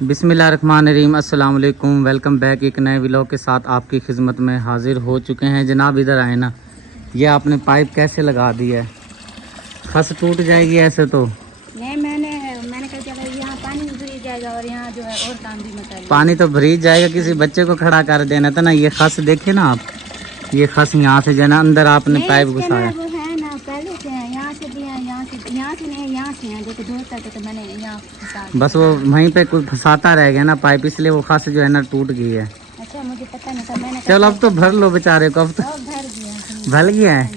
बिस्मिल्लाहिर्रहमानिर्रहीम, अस्सलाम वालेकुम। Welcome back. एक नए व्लॉग के साथ आपकी खिदमत में हाजिर हो चुके हैं। जनाब इधर आए ना, ये आपने पाइप कैसे लगा दी है? खस टूट जाएगी ऐसे तो नहीं। मैंने कहा चलो यहाँ पानी भी भरी जाएगा और यहाँ जो है और काम भी मचा लेंगे। पानी तो भरी जाएगा, किसी बच्चे को खड़ा कर देना था ना। ये खस देखे ना आप, ये खस यहाँ से जो है ना अंदर आपने पाइप घुसाया। वो है ना पहले से है, यहाँ से भी है, यहाँ से नहीं, यहाँ से है। देखो दूर तक तो मैंने यहाँ फंसा दिया। बस वो वहीं पे कुछ फंसाता रह गया ना पाइप, इसलिए वो खस जो है ना टूट गई है। अच्छा, मुझे पता नहीं था। मैंने चलो अब तो भर लो बेचारे को, अब तो भर दिया। भर गया है।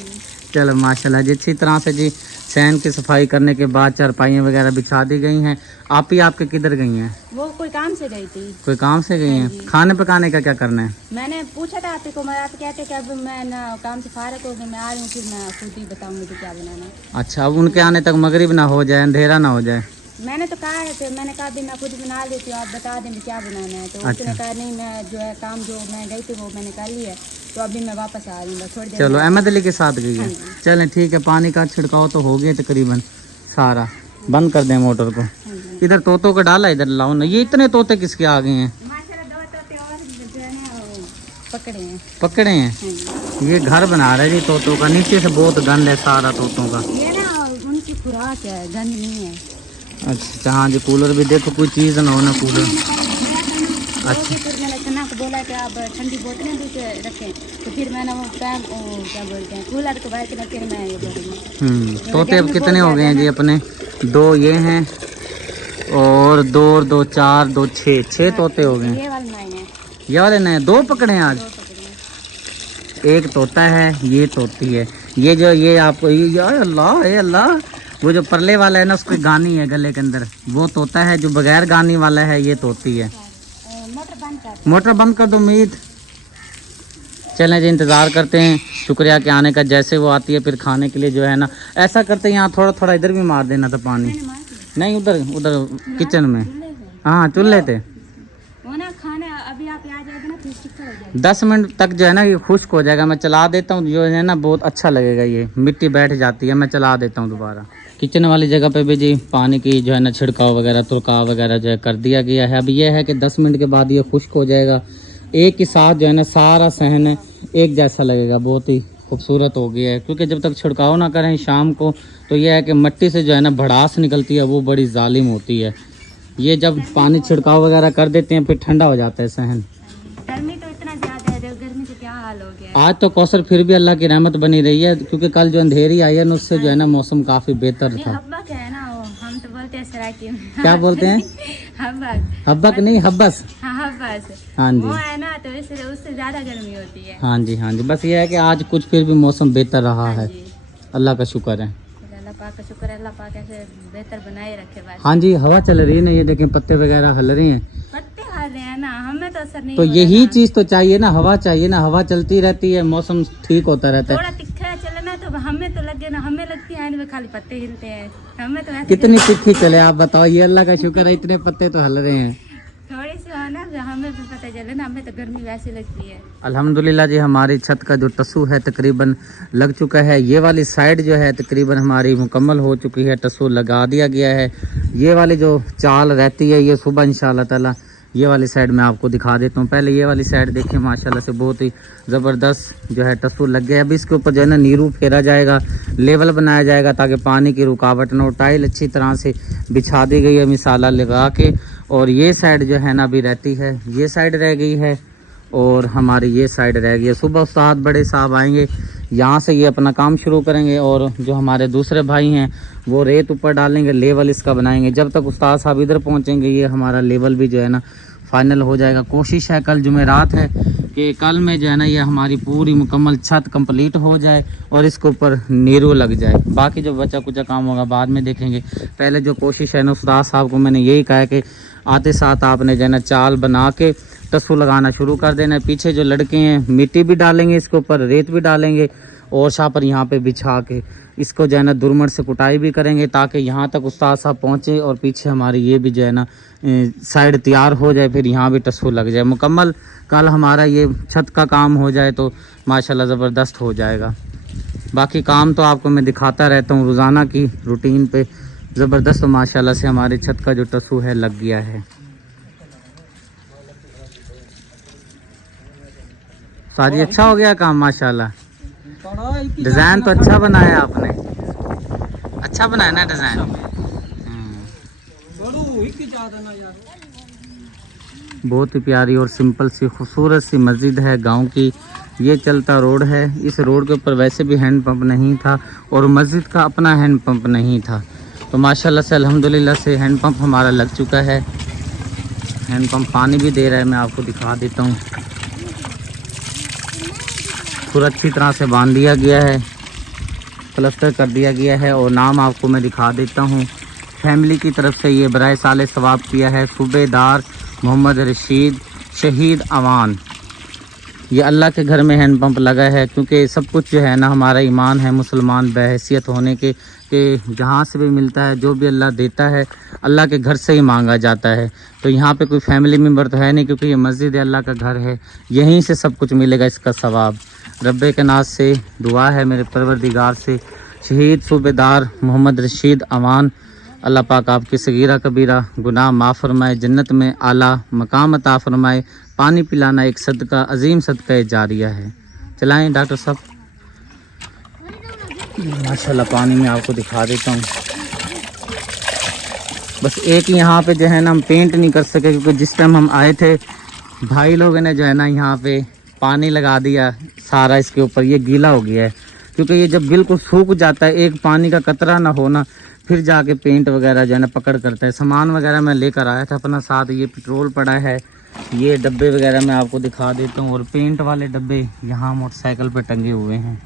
चलो माशाल्लाह जी, अच्छी तरह से जी सैन की सफाई करने के बाद चारपाइयाँ वगैरह बिछा दी गई हैं। आप ही आपके किधर गई हैं? वो कोई काम से गई थी। कोई काम से गई हैं? खाने पकाने का क्या करना है? मैंने पूछा था आपको, आप कहते कि अब मैं ना काम से फारिग हो गई, मैं आ रही हूँ, फिर मैं खुद ही बताऊँ मुझे क्या बनाना है। अच्छा, अब उनके आने तक मगरिब ना हो जाए, अंधेरा ना हो जाए। मैंने तो कहा है, मैंने कहा भी मैं खुद बना लेती हूँ, आप बता दें क्या बनाना है। तो उसने कहा नहीं, मैं जो है काम जो मैं गई थी वो मैंने कर लिया है, तो अभी मैं वापस आ रही हूँ थोड़ी देर। चलो अहमद अली के साथ गई है। चलें ठीक है, पानी का छिड़काव तो हो गया तकरीबन सारा। बंद कर दें मोटर को। इधर तोतों का डाला, इधर लाओ ना। ये इतने तोते किसके आ गए हैं? पकड़े हैं। ये घर बना रहे जी तोतों का, नीचे से बहुत गंद है सारा तोतों का। ये ना उनकी खुराक है, गंद नहीं है। अच्छा हाँ जी, कूलर भी देखो, कोई चीज़ ना हो ना कूलर। अच्छा, फिर मैंने चना को बोला कि आप ठंडी बोतलें भी रखें, तो फिर मैंने वो क्या बोलते हैं, कूलर को बाहर के फिर मैं ये बोलूँगी। तोते अब कितने हो गए हैं जी अपने? 2 ये हैं और 2 और 2 4 2 6 तोते हो गए। ये वाले नए हैं। ये वाले नए 2 पकड़े हैं आज। एक तोता है, ये तोती है। ये जो ये आपको अल्लाह, वो जो परले वाला है ना, उसकी गानी है गले के अंदर, वो तोता है। जो बगैर गानी वाला है ये तोती है। मोटर बंद कर दो मीत। चलें जी, इंतज़ार करते हैं शुक्रिया के आने का। जैसे वो आती है फिर खाने के लिए जो है ना, ऐसा करते हैं यहाँ थोड़ा थोड़ा इधर भी मार देना था पानी। नहीं, उधर किचन में। हाँ चूल्हे थे। वो ना खाने अभी आप आ जाएगा ना, फिर चिक्कर हो जाएगा। 10 मिनट तक जो है ना ये खुश्क हो जाएगा। मैं चला देता हूँ, जो है ना बहुत अच्छा लगेगा। ये मिट्टी बैठ जाती है, मैं चला देता हूँ दोबारा। किचन वाली जगह पे भी जी पानी की जो है ना छिड़काव वगैरह, तुरकाव वगैरह जो है कर दिया गया है। अब ये है कि 10 मिनट के बाद ये खुश्क हो जाएगा। एक ही साथ जो है ना सारा सहन एक जैसा लगेगा, बहुत ही खूबसूरत हो गया है। क्योंकि जब तक छिड़काव ना करें शाम को, तो यह है कि मिट्टी से जो है ना भड़ास निकलती है, वो बड़ी जालिम होती है। ये जब पानी छिड़काव वगैरह कर देते हैं फिर ठंडा हो जाता है सहन। गर्मी तो इतना ज़्यादा है, गर्मी से क्या हाल हो गया। आज तो कौसर फिर भी अल्लाह की रहमत बनी रही है, क्योंकि कल जो अंधेरी आई है ना, उससे जो है ना मौसम काफ़ी बेहतर था। हब्बक है ना, वो हम तो बोलते हैं सराकी में। क्या बोलते हैं? हब्बक नहीं, हब्बस। हाँ जी, वो है ना, तो इसलिए उससे ज़्यादा गर्मी होती है। हाँ जी, हाँ जी। बस ये है कि आज कुछ फिर भी मौसम बेहतर रहा है, अल्लाह का शुक्र है। अल्लाह पाक का शुक्र है, अल्लाह पाक ऐसे बेहतर बनाए रखे बस। हाँ जी, हवा चल रही है ना, ये देखें पत्ते वगैरह हल रहे हैं। पत्ते हल रहे हैं ना, हमें तो असर नहीं। तो यही चीज़ तो चाहिए ना, हवा चाहिए ना। हवा चलती रहती है, मौसम ठीक होता रहता है। थोड़ा तिखा चले ना तो हमें तो लगे ना, हमें लगती है ना खाली पत्ते हिलते हैं, हमें तो कितनी तिखी चले आप बताओ। ये अल्लाह का शुक्र है, इतने पत्ते तो हल रहे हैं। थोड़ी सी हो ना, हमें भी पता चले ना, हमें तो गर्मी वैसे लगती है। अल्हम्दुलिल्लाह जी, हमारी छत का जो टसू है तकरीबन लग चुका है। ये वाली साइड जो है तकरीबन हमारी मुकम्मल हो चुकी है, टसू लगा दिया गया है। ये वाली जो चाल रहती है ये सुबह इंशाल्लाह ताला ये वाली साइड मैं आपको दिखा देता हूँ। पहले ये वाली साइड देखिए, माशाल्लाह से बहुत ही ज़बरदस्त जो है टसू लग गया। अभी इसके ऊपर जो है ना नीरू फेरा जाएगा, लेवल बनाया जाएगा ताकि पानी की रुकावट ना हो। टाइल अच्छी तरह से बिछा दी गई है मिसाला लगा के। और ये साइड जो है ना अभी रहती है, ये साइड रह गई है और हमारी ये साइड रह गई है। सुबह उस्ताद बड़े साहब आएंगे, यहाँ से ये अपना काम शुरू करेंगे और जो हमारे दूसरे भाई हैं वो रेत ऊपर डालेंगे, लेवल इसका बनाएंगे। जब तक उस्ताद साहब इधर पहुँचेंगे ये हमारा लेवल भी जो है ना फाइनल हो जाएगा। कोशिश है कल जुमेरात है कि कल में जो है ना ये हमारी पूरी मुकम्मल छत कंप्लीट हो जाए और इसके ऊपर नीरू लग जाए। बाकी जो बचा कुछ काम होगा बाद में देखेंगे। पहले जो कोशिश है ना, उस्ताद साहब को मैंने यही कहा है कि आते साथ आपने जो है ना चाल बना के टसू लगाना शुरू कर देना। पीछे जो लड़के हैं मिट्टी भी डालेंगे, इसके ऊपर रेत भी डालेंगे और शापर यहाँ पे बिछा के इसको जो है ना दुरमट से कुटाई भी करेंगे ताकि यहाँ तक उस्ताद साहब पहुँचे और पीछे हमारी ये भी जो है ना साइड तैयार हो जाए, फिर यहाँ भी टसू लग जाए मुकम्मल। कल हमारा ये छत का काम हो जाए तो माशाल्लाह ज़बरदस्त हो जाएगा। बाकी काम तो आपको मैं दिखाता रहता हूँ रोज़ाना की रूटीन पे। ज़बरदस्त माशाल्लाह से हमारी छत का जो टसू है लग गया है। साजी अच्छा हो गया काम माशाल्लाह। डिज़ाइन तो अच्छा बनाया आपने, अच्छा बनाया ना डिज़ाइन। बहुत ही प्यारी और सिंपल सी खूबसूरत सी मस्जिद है गांव की। ये चलता रोड है, इस रोड के ऊपर वैसे भी हैंड पंप नहीं था और मस्जिद का अपना हैंड पंप नहीं था। तो माशाल्लाह से अल्हम्दुलिल्लाह से हैंड पंप हमारा लग चुका है। हैंड पंप पानी भी दे रहा है, मैं आपको दिखा देता हूँ। पूरा अच्छी तरह से बांध दिया गया है, प्लास्टर कर दिया गया है। और नाम आपको मैं दिखा देता हूँ, फैमिली की तरफ से ये बराए साले सवाब किया है सूबेदार मोहम्मद रशीद शहीद अवान। ये अल्लाह के घर में हैंड पंप लगा है, क्योंकि सब कुछ जो है ना हमारा ईमान है मुसलमान बहैसियत होने के जहाँ से भी मिलता है जो भी अल्लाह देता है अल्लाह के घर से ही मांगा जाता है। तो यहाँ पे कोई फैमिली मेम्बर तो है नहीं, क्योंकि ये मस्जिद है, अल्लाह का घर है, यहीं से सब कुछ मिलेगा इसका सवाब। रब्बे के नाज से दुआ है मेरे परवरदिगार से, शहीद सूबेदार मोहम्मद रशीद अवान, अल्लाह पाक आपकी सगीरा कबीरा गुनाह माफ़ फरमाए, जन्नत में आला मकाम अता फरमाए। पानी पिलाना एक सदका अजीम सदका जारिया है। चलाएं डॉक्टर साहब। माशाल्लाह पानी में आपको दिखा देता हूँ। बस एक यहाँ पे जो है ना हम पेंट नहीं कर सके, क्योंकि जिस टाइम हम आए थे भाई लोगों ने जो है ना यहाँ पे पानी लगा दिया सारा इसके ऊपर, ये गीला हो गया है। क्योंकि ये जब बिल्कुल सूख जाता है, एक पानी का कतरा ना होना, फिर जाके पेंट वगैरह जो है ना पकड़ करता है। सामान वगैरह मैं लेकर आया था अपना साथ, ये पेट्रोल पड़ा है, ये डब्बे वगैरह मैं आपको दिखा देता हूँ। और पेंट वाले डब्बे यहाँ मोटरसाइकिल पे टंगे हुए हैं।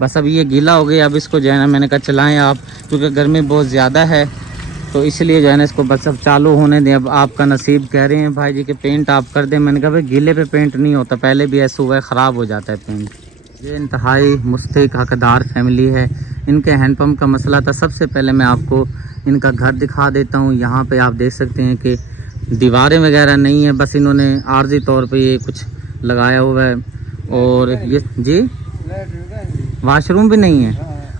बस अब ये गीला हो गया, अब इसको जो है ना मैंने कहा चलाएं आप, क्योंकि गर्मी बहुत ज़्यादा है, तो इसलिए जो है ना इसको बस अब चालू होने दें। अब आपका नसीब कह रहे हैं भाई जी कि पेंट आप कर दें। मैंने कहा भाई गीले पे पेंट नहीं होता, पहले भी ऐसा हुआ है, ख़राब हो जाता है पेंट। ये इंतहाई मुस्तहिक हकदार फैमिली है, इनके हैंडपम्प का मसला था। सबसे पहले मैं आपको इनका घर दिखा देता हूँ। यहाँ पे आप देख सकते हैं कि दीवारें वगैरह नहीं है, बस इन्होंने आर्जी तौर पे ये कुछ लगाया हुआ है। और ये जी वाशरूम भी नहीं है,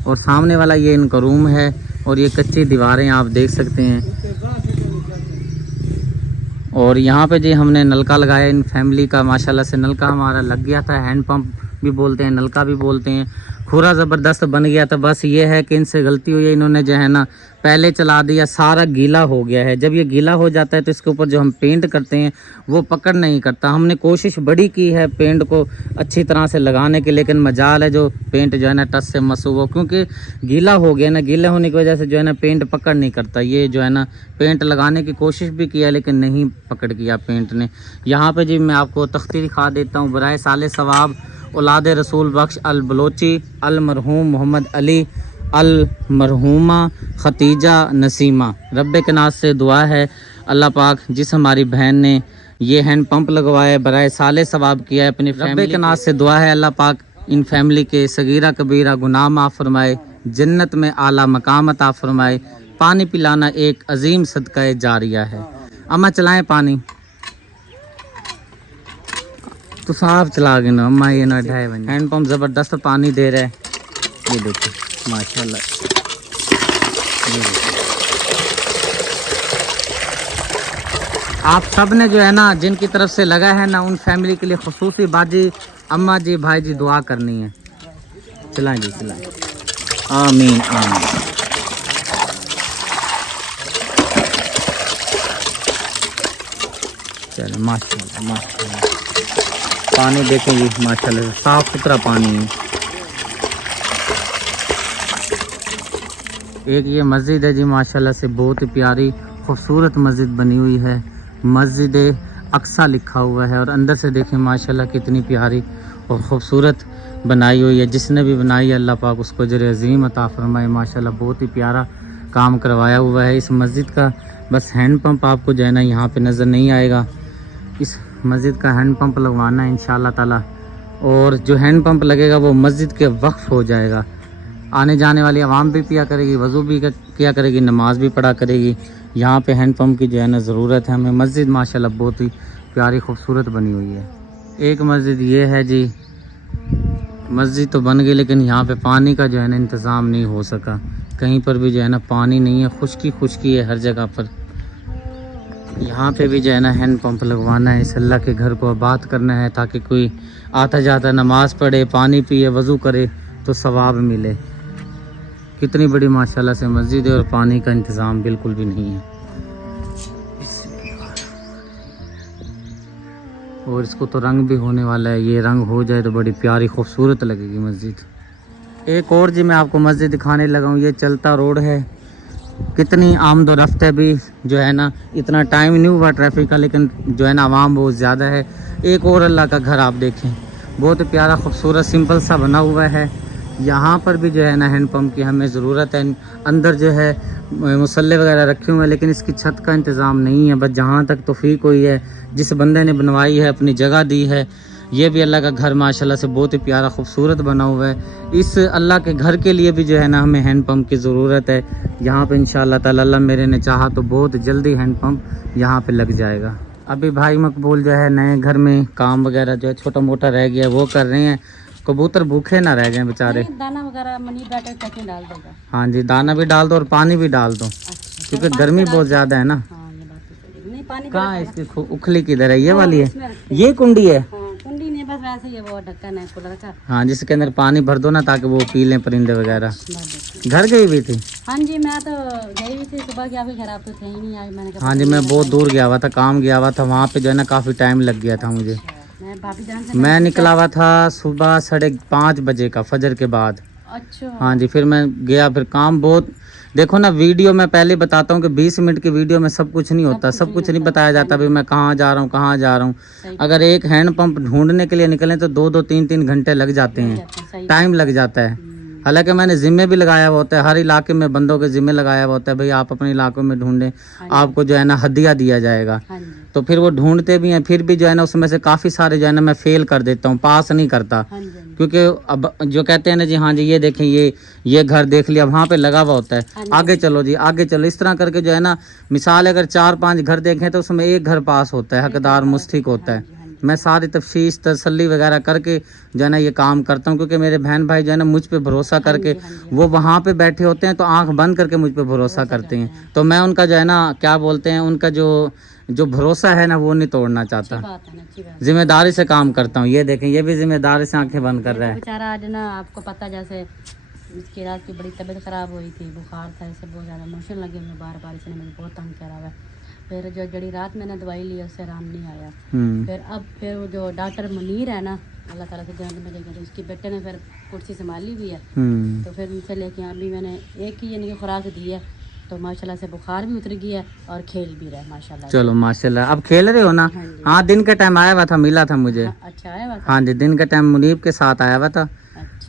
और सामने वाला ये इनका रूम है, और ये कच्ची दीवारें आप देख सकते हैं। और यहाँ पे जी हमने नलका लगाया इन फैमिली का, माशाल्लाह से नलका हमारा लग गया था। हैंडपम्प भी बोलते हैं, नलका भी बोलते हैं। खूरा ज़बरदस्त बन गया था। बस ये है कि इनसे गलती हुई है, इन्होंने जो है ना पहले चला दिया, सारा गीला हो गया है। जब ये गीला हो जाता है तो इसके ऊपर जो हम पेंट करते हैं वो पकड़ नहीं करता। हमने कोशिश बड़ी की है पेंट को अच्छी तरह से लगाने की, लेकिन मजाल है जो पेंट जो है ना टच से मसू हो, क्योंकि गीला हो गया ना, गीला होने की वजह से जो है ना पेंट पकड़ नहीं करता। ये जो है ना पेंट लगाने की कोशिश भी किया, लेकिन नहीं पकड़ किया पेंट ने। यहाँ पर जी मैं आपको तख्ती दिखा देता हूँ। बराए साले सवाब औलाद रसूल बख्श अल बलोची अल मरहूम मोहम्मद अली अल मरहूमा खतीजा नसीमा। रब्बे के नाज से दुआ है अल्लाह पाक जिस हमारी बहन ने ये हैंड पंप लगवाया, बराए साले सवाब किया है अपनी रब्बे के नाज से दुआ है अल्लाह पाक इन फैमिली के सगीरा कबीरा गुनाह माफ़ फरमाए, जन्नत में आला मकाम अता फरमाए। पानी पिलाना एक अजीम सदका जारिया है। अम्मा चलाएं पानी तो साफ चला गए ना अम्मा, ये ना ढाई बजे हैंड पंप ज़बरदस्त पानी दे रहा है। ये देखो माशाल्लाह। आप सब ने जो है ना जिनकी तरफ से लगा है ना, उन फैमिली के लिए खुसूसी बाजी अम्मा जी भाई जी दुआ करनी है। चलाएं जी चलाएं, आमीन आमीन। चलो माशाल्लाह माशाल्लाह। पानी देखेंगे माशाल्लाह साफ़ सुथरा पानी है। एक ये मस्जिद है जी माशाल्लाह से बहुत ही प्यारी खूबसूरत मस्जिद बनी हुई है। मस्जिद अक्सा लिखा हुआ है, और अंदर से देखें माशाल्लाह कितनी प्यारी और ख़ूबसूरत बनाई हुई है। जिसने भी बनाई है अल्लाह पाक उसको अजर अज़ीम अता फरमाए। माशाल्लाह बहुत ही प्यारा काम करवाया हुआ है इस मस्जिद का। बस हैंड पंप आपको जो है ना यहाँ पे नज़र नहीं आएगा। इस मस्जिद का हैंड पंप लगवाना है इंशाअल्लाह ताला, और जो हैंड पंप लगेगा वो मस्जिद के वक्फ हो जाएगा। आने जाने वाली आवाम भी पिया करेगी, वज़ू भी किया करेगी, नमाज भी पढ़ा करेगी। यहाँ पे हैंड पंप की जो है ना ज़रूरत है हमें। मस्जिद माशाल्लाह बहुत ही प्यारी खूबसूरत बनी हुई है। एक मस्जिद ये है जी, मस्जिद तो बन गई लेकिन यहाँ पे पानी का जो है ना इंतज़ाम नहीं हो सका। कहीं पर भी जो है ना पानी नहीं है, खुश्की खुश्की है हर जगह पर। यहाँ पे भी जो है ना हैंड पंप लगवाना है, इस अल्लाह के घर को आबाद करना है ताकि कोई आता जाता नमाज पढ़े, पानी पिए, वज़ू करे तो सवाब मिले। कितनी बड़ी माशाल्लाह से मस्जिद है और पानी का इंतज़ाम बिल्कुल भी नहीं है। और इसको तो रंग भी होने वाला है, ये रंग हो जाए तो बड़ी प्यारी खूबसूरत लगेगी मस्जिद। एक और जी मैं आपको मस्जिद दिखाने लगा हूँ, ये चलता रोड है। कितनी आमद रफ्त है, भी जो है ना इतना टाइम नहीं हुआ ट्रैफिक का, लेकिन जो है ना आवाम बहुत ज़्यादा है। एक और अल्लाह का घर आप देखें, बहुत प्यारा खूबसूरत सिंपल सा बना हुआ है। यहाँ पर भी जो है ना हैंड पंप की हमें ज़रूरत है। अंदर जो है मुसल्ले वगैरह रखे हुए हैं, लेकिन इसकी छत का इंतज़ाम नहीं है। बस जहाँ तक तौफीक हुई है, जिस बंदे ने बनवाई है, अपनी जगह दी है। ये भी अल्लाह का घर माशाल्लाह से बहुत ही प्यारा खूबसूरत बना हुआ है। इस अल्लाह के घर के लिए भी जो है ना हमें हैंड पंप की ज़रूरत है। यहाँ पे इंशाअल्लाह ताला अल्लाह मेरे ने चाहा तो बहुत जल्दी हैंड पंप यहाँ पे लग जाएगा। अभी भाई मकबूल जो है नए घर में काम वगैरह जो है छोटा मोटा रह गया वो कर रहे हैं। कबूतर भूखे ना रह जाएं बेचारे। दाना वगैरह मनी बैटर करके डाल देगा। हाँ जी, दाना भी डाल दो और पानी भी डाल दो, क्योंकि गर्मी बहुत ज़्यादा है ना। नहीं पानी कहाँ है इसकी उखली किधर है? ये वाली है, ये कुंडी है। कुंडी नहीं, बस वैसे ही वो ढक्कन है कूलर का। हाँ, जिसके अंदर पानी भर दो ना ताकि वो पी लें परिंदे वगैरह। घर गई हुई थी? हाँ जी, मैं तो गई हुई थी सुबह की, आपके घर आप तो थे ही नहीं आई। मैंने कहा हाँ जी, मैं बहुत दूर गया हुआ था, काम गया हुआ था वहाँ पे, जो है ना काफ़ी टाइम लग गया था मुझे। मैं निकला हुआ था सुबह 5:30 बजे का, फजर के बाद। अच्छा। हाँ जी, फिर मैं गया, फिर काम बहुत। देखो ना, वीडियो में पहले बताता हूँ कि 20 मिनट की वीडियो में सब कुछ नहीं होता, सब कुछ नहीं बताया जाता भाई मैं कहाँ जा रहा हूँ, कहाँ जा रहा हूँ। अगर एक हैंड पंप ढूंढने के लिए निकलें तो 2-2 3-3 घंटे लग जाते हैं, टाइम लग जाता है। हालांकि मैंने जिम्मे भी लगाया हुआ होता है, हर इलाके में बंदों के जिम्मे लगाया हुआ होता है, भाई आप अपने इलाकों में ढूंढें, आपको जो है ना हदिया दिया जाएगा। तो फिर वो ढूंढते भी हैं, फिर भी जो है ना उसमें से काफ़ी सारे जो है ना मैं फेल कर देता हूँ, पास नहीं करता। क्योंकि अब जो कहते हैं ना जी, हाँ जी ये देखें, ये घर देख लिया, वहाँ पे लगा हुआ होता है, आगे चलो जी आगे चलो, इस तरह करके जो है ना मिसाल अगर 4-5 घर देखें तो उसमें एक घर पास होता है, हकदार मुस्तहिक होता है। मैं सारी तफ्शीश तसल्ली वगैरह करके जो है ना ये काम करता हूँ, क्योंकि मेरे बहन भाई जो है ना मुझ पे भरोसा करके वो वहाँ पे बैठे होते हैं तो आंख बंद करके मुझ पे भरोसा करते हैं। तो मैं उनका जो है ना क्या बोलते हैं, उनका जो भरोसा है ना वो नहीं तोड़ना चाहता, जिम्मेदारी से काम करता हूँ। ये देखें, ये भी जिम्मेदारी से आंखें बंद कर रहा है बेचारा। आज ना आपको पता, जैसे इसकी रात की बड़ी तबीयत ख़राब हुई थी, बुखार था, इससे बहुत ज़्यादा मोशन लगे हुए, बार बार इसने मुझे बहुत तंग करा हुआ है। फिर जो जड़ी रात मैंने दवाई ली उससे आराम नहीं आया। फिर वो जो डॉक्टर मुनीर है ना, अल्लाह ताला से जन्नत में देगा, तो उसके बेटे ने फिर कुर्सी संभाली हुई है। तो फिर उनसे लेके अभी मैंने एक ही यानी कि खुराक दी है, तो माशाल्लाह से बुखार भी उतर गया है और खेल भी रहा है माशाल्लाह। चलो माशाल्लाह, अब खेल रहे हो ना? हाँ, दिन के टाइम आया हुआ था, मिला था मुझे। अच्छा आया हुआ था? हाँ जी, दिन के टाइम मुनीब के साथ आया हुआ था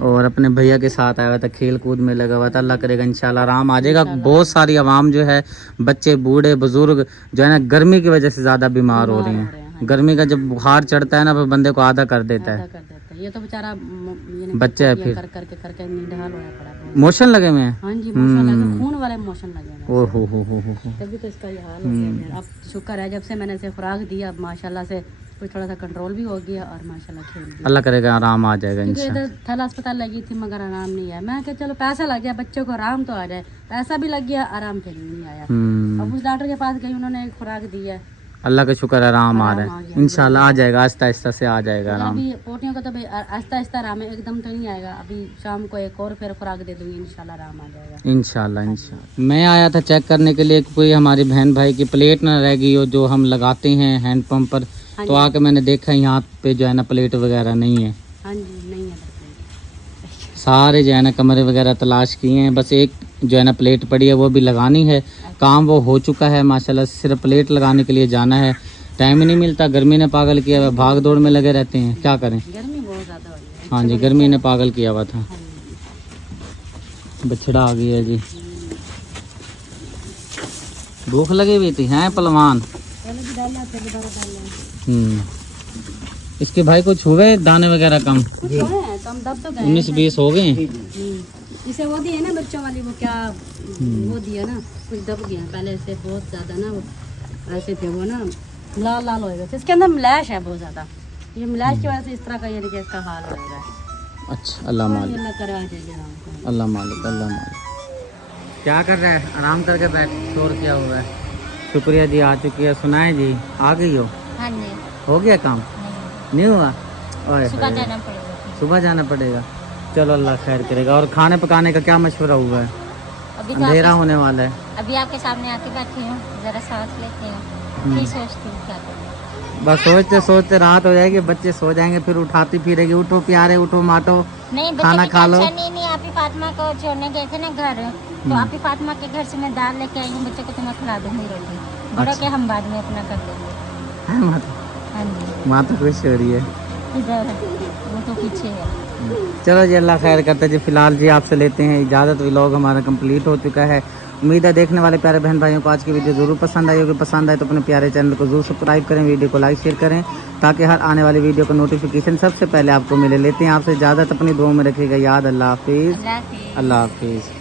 और अपने भैया के साथ आया हुआ था, खेल कूद में लगा हुआ था। अल्लाह करेगा इंशाल्लाह आराम आ जाएगा। बहुत सारी आवाम जो है, बच्चे बूढ़े बुजुर्ग जो है ना गर्मी की वजह से ज़्यादा बीमार हो रहे हैं। गर्मी का जब बुखार चढ़ता है ना वो बंदे को आधा कर देता है। ये तो बेचारा बच्चा है, फिर करके निढाल होया पड़ा, मोशन लगे हुए हैं। हाँ जी, मोशन लगे, खून वाले मोशन लगे हैं। ओ हो तभी तो इसका ये हाल हो गया। अब शुक्र है जब से मैंने इसे खुराक दी, अब माशाल्लाह से कुछ थोड़ा सा कंट्रोल भी हो गया और माशाल्लाह खेल भी। अल्लाह करेगा आराम आ जाएगा इंशाल्लाह। इधर थल अस्पताल लगी थी मगर आराम नहीं आया। मैं क्या चलो पैसा लग गया, बच्चों को आराम तो आ जाए, पैसा भी लग गया, आराम फिर नहीं आया। अब उस डॉक्टर के पास गई, उन्होंने एक खुराक दी है, अल्लाह का शुक्र आराम आ रहा है इंशाल्लाह, आ जाएगा आहिस्ता आहिस्ता से आ जाएगा आराम। अभी पोटियों का तो आहिस्ता आहिस्ता आराम है, एकदम तो नहीं आएगा। अभी शाम को एक और फिर खुराक दे दूंगी, इंशाल्लाह आराम आ जाएगा इंशाल्लाह। मैं आया था चेक करने के लिए, कोई हमारी बहन भाई की प्लेट ना रह गई हो जो हम लगाते हैं हैंड पंप पर। तो आके मैंने देखा यहाँ पे जो है ना प्लेट वगैरह नहीं है। हाँ जी, नहीं है। सारे जो है ना कमरे वगैरह तलाश किए हैं, बस एक जो है ना प्लेट पड़ी है वो भी लगानी है। काम वो हो चुका है माशाल्लाह, सिर्फ प्लेट लगाने के लिए जाना है। टाइम ही नहीं मिलता, गर्मी ने पागल किया हुआ, भाग दौड़ में लगे रहते हैं, क्या करें। गर्मी बहुत ज़्यादा हो रही है। हाँ जी, गर्मी ने पागल किया हुआ था। बछड़ा आ गया जी, भूख लगी हुई थी, हैं पलवान। इसके भाई को छुए दाने वगैरह कम 19-20 हो गए। इसे वो दी है ना बच्चों वाली, वो क्या वो दिया ना, कुछ दब गया पहले से बहुत ज़्यादा ना, वो ऐसे थे वो ना लाल लाल होएगा। तो इसके अंदर मिलाश है बहुत ज़्यादा, ये मिलाश की वजह से इस तरह का ये इसका हाल होएगा। अच्छा, अल्लाह मालिक, अल्लाह मालिक, अल्लाह मालिक। क्या कर रहा है? आराम करके बैठ, शोर किया हुआ है। शुक्रिया जी, आ चुकी है। सुनाए जी, आ गई हो? हाँ जी। हो गया काम? नहीं हुआ? ओए सुबह होए, जाना पड़ेगा। सुबह जाना पड़ेगा। चलो अल्लाह खैर करेगा। और खाने पकाने का क्या मशवरा हुआ है? अभी तो अंधेरा होने वाला है। अभी आपके सामने आके बैठी हूँ, जरा सांस लेती हूँ, फिर सोचती हूँ क्या करूँ। बस सोचते सोचते रात हो जाएगी, बच्चे सो जाएंगे, फिर उठाती फिरेगी, उठो प्यारे, उठो माटो, नहीं खाना खा लो। नहीं, आप ही फातिमा को छोड़ने गए थे ना घर, तो आप ही फातिमा के घर से मैं दाल लेके आई हूँ, बच्चों को तो मैं खिला दूंगी रोटी, बड़ों के हम बाद में अपना कर देंगे। है माता? हाँ जी। माँ तो खुश हो रही है। इधर वो तो पीछे है। चलो जी, अल्लाह खैर करते जी। फिलहाल जी आपसे लेते हैं इजाज़त। व्लॉग हमारा कंप्लीट हो चुका है। उम्मीद है देखने वाले प्यारे बहन भाइयों को आज की वीडियो ज़रूर पसंद आई होगी। पसंद आए तो अपने प्यारे चैनल को ज़रूर सब्सक्राइब करें, वीडियो को लाइक शेयर करें, ताकि हर आने वाली वीडियो का नोटिफिकेशन सबसे पहले आपको मिले। लेते हैं आपसे इजाज़त, अपनी दुआ में रखिएगा याद। अल्लाह हाफिज़। अल्लाह हाफिज़। अल्लाह हाफिज़।